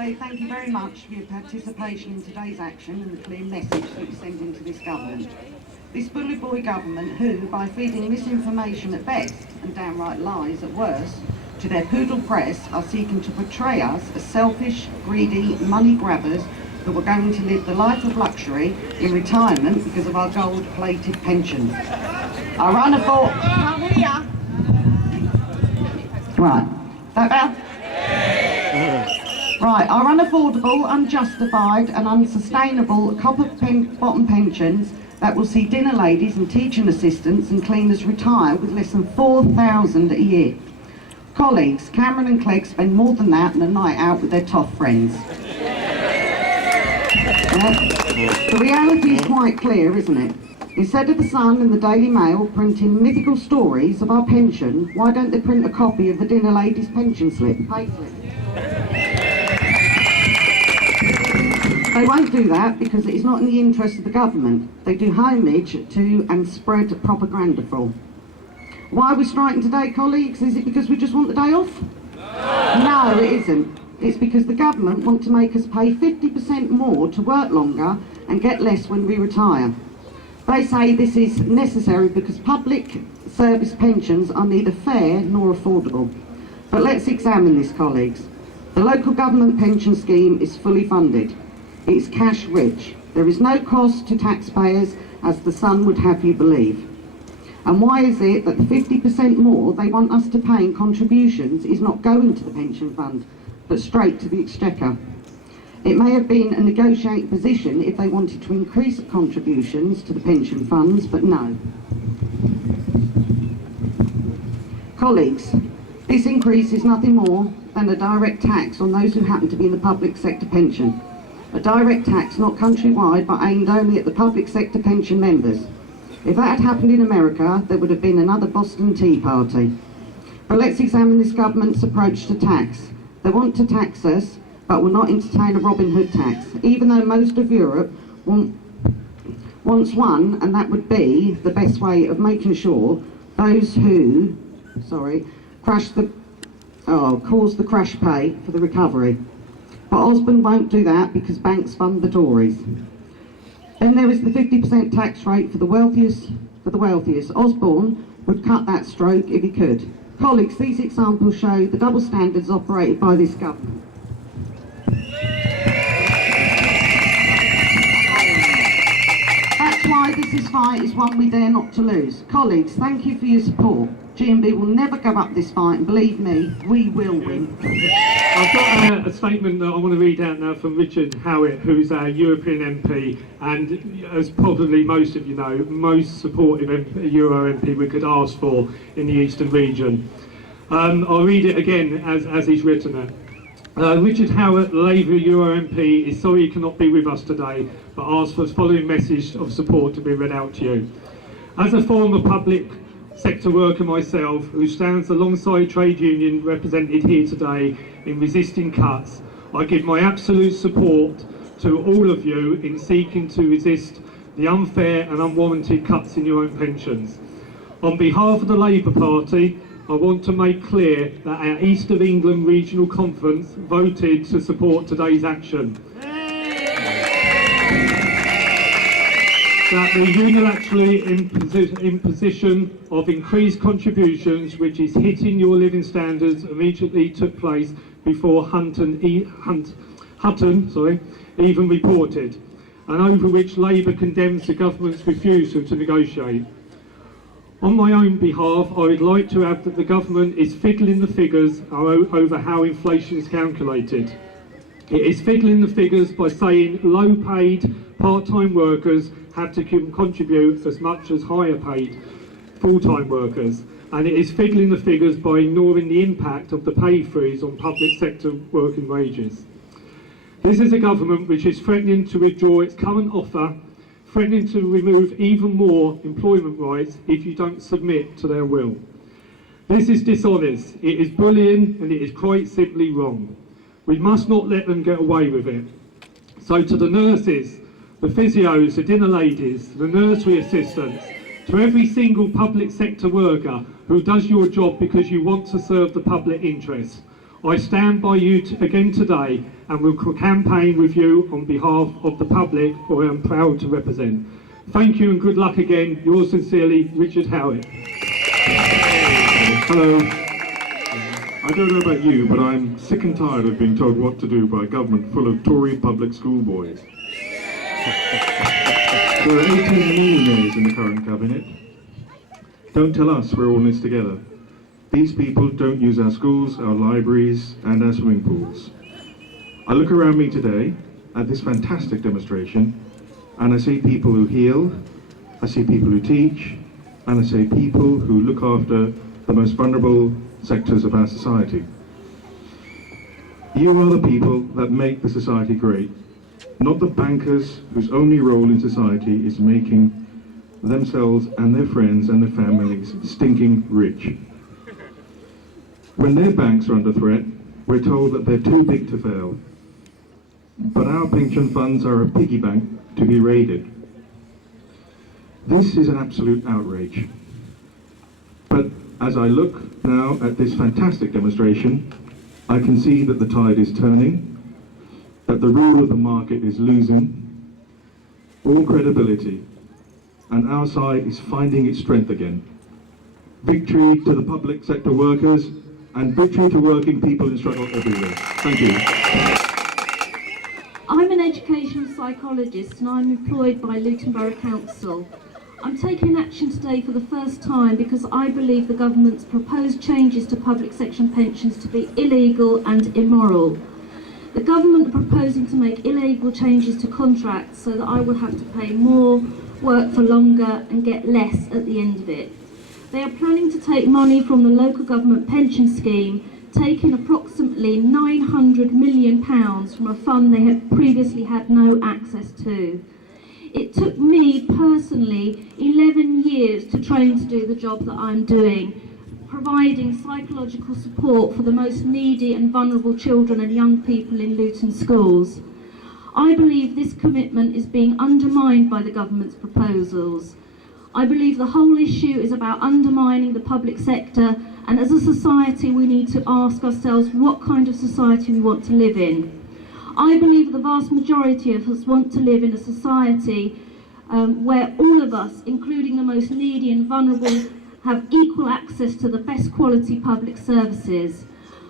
say thank you very much for your participation in today's action and the clear message that you send into this government. This bully boy government who, by feeding misinformation at best and downright lies at worst to their poodle press, are seeking to portray us as selfish, greedy, money grabbers that were going to live the life of luxury in retirement because of our gold-plated pensions. I run a for... Right. That better? Right, our unaffordable, unjustified and unsustainable copper-bottom pensions that will see dinner ladies and teaching assistants and cleaners retire with less than $4,000 a year. Colleagues, Cameron and Clegg spend more than that on a night out with their toff friends. The reality is quite clear, isn't it? Instead of the Sun and the Daily Mail printing mythical stories of our pension, why don't they print a copy of the dinner lady's pension slip, payslip? They won't do that because it is not in the interest of the government. They do homage to and spread propaganda for. Why are we striking today, colleagues? Is it because we just want the day off? No, it isn't. It's because the government want to make us pay 50% more to work longer and get less when we retire. They say this is necessary because public service pensions are neither fair nor affordable. But let's examine this, colleagues. The local government pension scheme is fully funded. It's cash rich. There is no cost to taxpayers, as the Sun would have you believe. And why is it that the 50% more they want us to pay in contributions is not going to the pension fund, but straight to the exchequer? It may have been a negotiating position if they wanted to increase contributions to the pension funds, but no. Colleagues, this increase is nothing more than a direct tax on those who happen to be in the public sector pension. A direct tax not countrywide but aimed only at the public sector pension members. If that had happened in America, there would have been another Boston Tea Party. But let's examine this government's approach to tax. They want to tax us, but will not entertain a Robin Hood tax, even though most of Europe wants one, and that would be the best way of making sure those who, cause the crash pay for the recovery. But Osborne won't do that because banks fund the Tories. Then there is the 50% tax rate for the wealthiest. Osborne would cut that stroke if he could. Colleagues, these examples show the double standards operated by this government. That's why this fight is one we dare not to lose. Colleagues, thank you for your support. G&B will never give up this fight, and believe me, we will win. I've got a statement that I want to read out now from Richard Howitt, who's our European MP, and as probably most of you know, most supportive Euro MP we could ask for in the Eastern region. I'll read it again as he's written it. Richard Howitt, Labour Euro MP, is sorry he cannot be with us today, but asks for the following message of support to be read out to you. As a former public sector worker myself, who stands alongside trade union represented here today in resisting cuts, I give my absolute support to all of you in seeking to resist the unfair and unwarranted cuts in your own pensions. On behalf of the Labour Party, I want to make clear that our East of England Regional Conference voted to support today's action. That the unilaterally imposition of increased contributions, which is hitting your living standards, immediately took place before Hutton even reported, and over which Labour condemns the government's refusal to negotiate. On my own behalf, I would like to add that the government is fiddling the figures over how inflation is calculated. It is fiddling the figures by saying low-paid part-time workers have to contribute as much as higher-paid full-time workers, and it is fiddling the figures by ignoring the impact of the pay freeze on public sector working wages. This is a government which is threatening to withdraw its current offer, threatening to remove even more employment rights if you don't submit to their will. This is dishonest, it is bullying, and it is quite simply wrong. We must not let them get away with it. So to the nurses, the physios, the dinner ladies, the nursery assistants, to every single public sector worker who does your job because you want to serve the public interest, I stand by you again today and will campaign with you on behalf of the public who I am proud to represent. Thank you and good luck again. Yours sincerely, Richard Howitt. Hello. I don't know about you, but I'm sick and tired of being told what to do by a government full of Tory public school boys. There are 18 millionaires in the current cabinet. Don't tell us we're all in this together. These people don't use our schools, our libraries and our swimming pools. I look around me today at this fantastic demonstration and I see people who heal, I see people who teach, and I see people who look after the most vulnerable sectors of our society. You are the people that make the society great, not the bankers whose only role in society is making themselves and their friends and their families stinking rich. When their banks are under threat, we're told that they're too big to fail. But our pension funds are a piggy bank to be raided. This is an absolute outrage. But as I look now at this fantastic demonstration, I can see that the tide is turning, that the rule of the market is losing all credibility, and our side is finding its strength again. Victory to the public sector workers, and victory to working people in struggle everywhere. Thank you. I'm an educational psychologist and I'm employed by Luton Borough Council. I'm taking action today for the first time because I believe the government's proposed changes to public sector pensions to be illegal and immoral. The government are proposing to make illegal changes to contracts so that I will have to pay more, work for longer and get less at the end of it. They are planning to take money from the local government pension scheme, taking approximately £900 million from a fund they had previously had no access to. It took me personally 11 years to train to do the job that I'm doing, providing psychological support for the most needy and vulnerable children and young people in Luton schools. I believe this commitment is being undermined by the government's proposals. I believe the whole issue is about undermining the public sector, and as a society we need to ask ourselves what kind of society we want to live in. I believe the vast majority of us want to live in a society where all of us, including the most needy and vulnerable, have equal access to the best quality public services.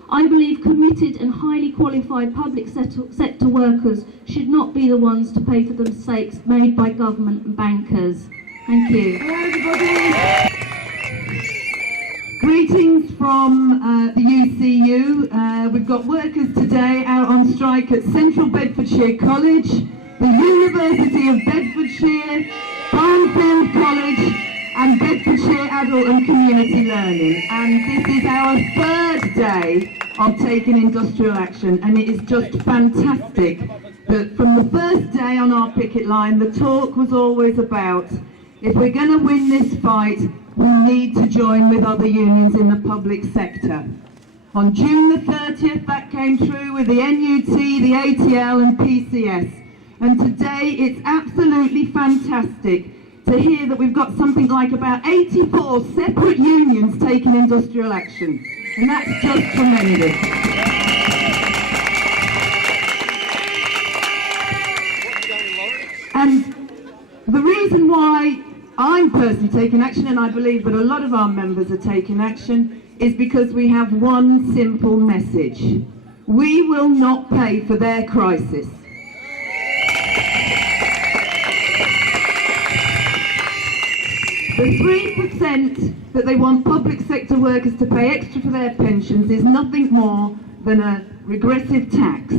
I believe committed and highly qualified public sector workers should not be the ones to pay for the mistakes made by government and bankers. Thank you. Hello everybody. Greetings from the UCU. We've got workers today out on strike at Central Bedfordshire College, the University of Bedfordshire, Barnfield College and Bedfordshire Adult and Community Learning. And this is our third day of taking industrial action, and it is just fantastic that from the first day on our picket line the talk was always about, if we're going to win this fight, we need to join with other unions in the public sector. On June the 30th, that came through with the NUT, the ATL and PCS. And today it's absolutely fantastic to hear that we've got something like about 84 separate unions taking industrial action. And that's just tremendous. And the reason why I'm personally taking action, and I believe that a lot of our members are taking action, is because we have one simple message. We will not pay for their crisis. The 3% that they want public sector workers to pay extra for their pensions is nothing more than a regressive tax.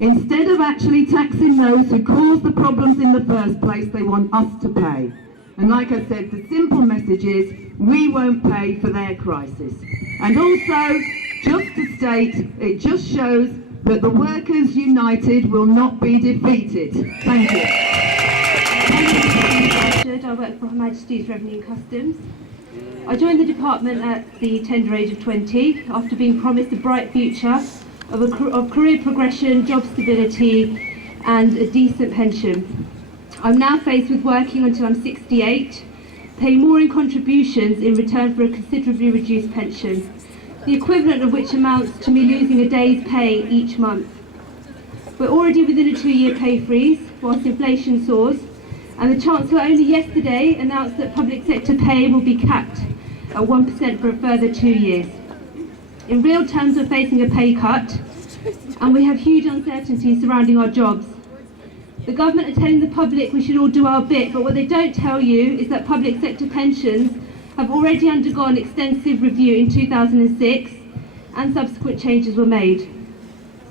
Instead of actually taxing those who caused the problems in the first place, they want us to pay. And like I said, the simple message is, we won't pay for their crisis. And also, just to state, it just shows that the Workers United will not be defeated. Thank you. I work for Her Majesty's Revenue and Customs. I joined the department at the tender age of 20 after being promised a bright future of career progression, job stability and a decent pension. I'm now faced with working until I'm 68, paying more in contributions in return for a considerably reduced pension. the equivalent of which amounts to me losing a day's pay each month. We're already within a 2-year pay freeze whilst inflation soars, and the Chancellor only yesterday announced that public sector pay will be capped at 1% for a further 2 years. In real terms, we're facing a pay cut, and we have huge uncertainty surrounding our jobs. The government are telling the public we should all do our bit, but what they don't tell you is that public sector pensions have already undergone extensive review in 2006, and subsequent changes were made.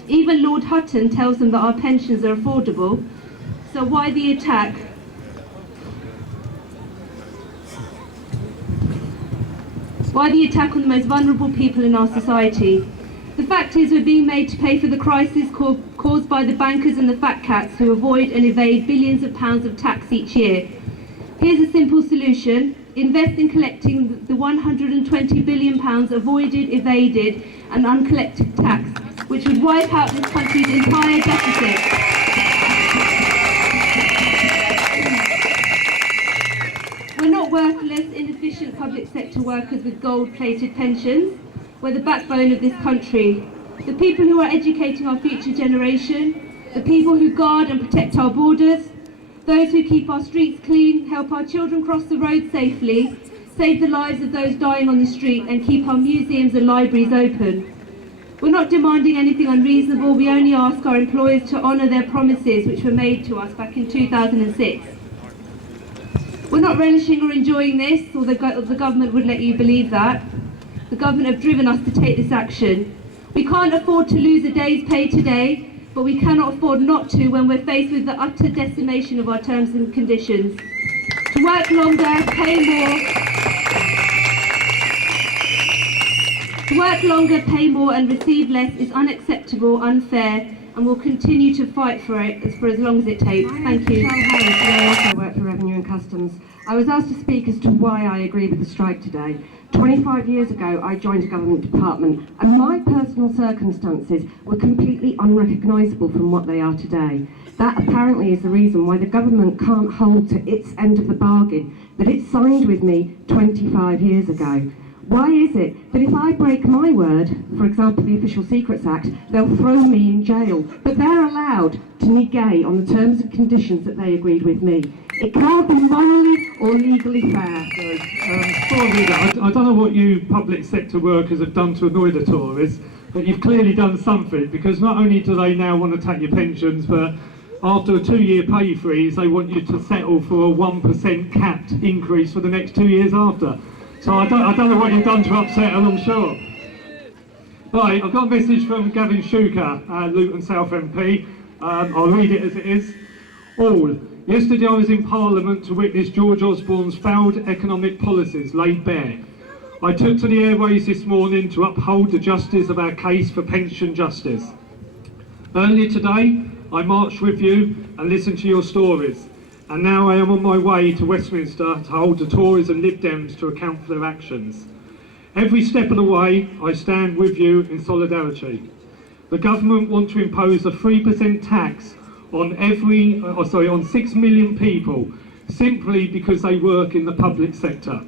Even Lord Hutton tells them that our pensions are affordable, so why the attack? Why the attack on the most vulnerable people in our society? The fact is we're being made to pay for the crisis caused by the bankers and the fat cats who avoid and evade billions of pounds of tax each year. Here's a simple solution. Invest in collecting the £120 billion avoided, evaded and uncollected tax, which would wipe out this country's entire deficit. We're not worthless, inefficient public sector workers with gold-plated pensions. We're the backbone of this country. The people who are educating our future generation, the people who guard and protect our borders, those who keep our streets clean, help our children cross the road safely, save the lives of those dying on the street and keep our museums and libraries open. We're not demanding anything unreasonable, we only ask our employers to honour their promises which were made to us back in 2006. We're not relishing or enjoying this, or the government would let you believe that. The government have driven us to take this action. We can't afford to lose a day's pay today, but we cannot afford not to when we're faced with the utter decimation of our terms and conditions. To work longer, pay more and receive less is unacceptable, unfair, and we'll continue to fight for it for as long as it takes. Thank you. I also work for Revenue and Customs. I was asked to speak as to why I agree with the strike today. 25 years ago, I joined a government department, and my personal circumstances were completely unrecognisable from what they are today. That apparently is the reason why the government can't hold to its end of the bargain that it signed with me 25 years ago. Why is it that if I break my word, for example the Official Secrets Act, they'll throw me in jail, but they're allowed to negate on the terms and conditions that they agreed with me? It can't be morally or legally fair. I don't know what you public sector workers have done to annoy the Tories, but you've clearly done something, because not only do they now want to take your pensions, but after a 2-year pay freeze, they want you to settle for a 1% capped increase for the next 2 years after. So I don't know what you've done to upset them, I'm sure. Right, I've got a message from Gavin Shuker, Luton South MP. I'll read it as it is. All. Yesterday I was in Parliament to witness George Osborne's failed economic policies laid bare. I took to the airways this morning to uphold the justice of our case for pension justice. Earlier today, I marched with you and listened to your stories, and now I am on my way to Westminster to hold the Tories and Lib Dems to account for their actions. Every step of the way, I stand with you in solidarity. The government want to impose a 3% tax on 6 million people, simply because they work in the public sector.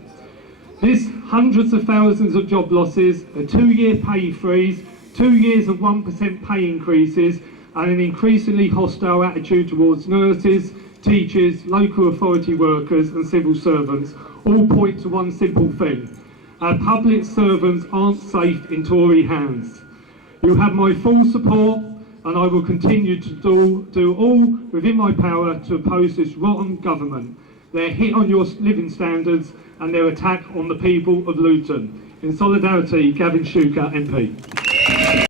This hundreds of thousands of job losses, a 2-year pay freeze, 2 years of 1% pay increases, and an increasingly hostile attitude towards nurses, teachers, local authority workers and civil servants all point to one simple thing: our public servants aren't safe in Tory hands. You have my full support, and I will continue to do all within my power to oppose this rotten government, their hit on your living standards and their attack on the people of Luton. In solidarity, Gavin Shuker, MP.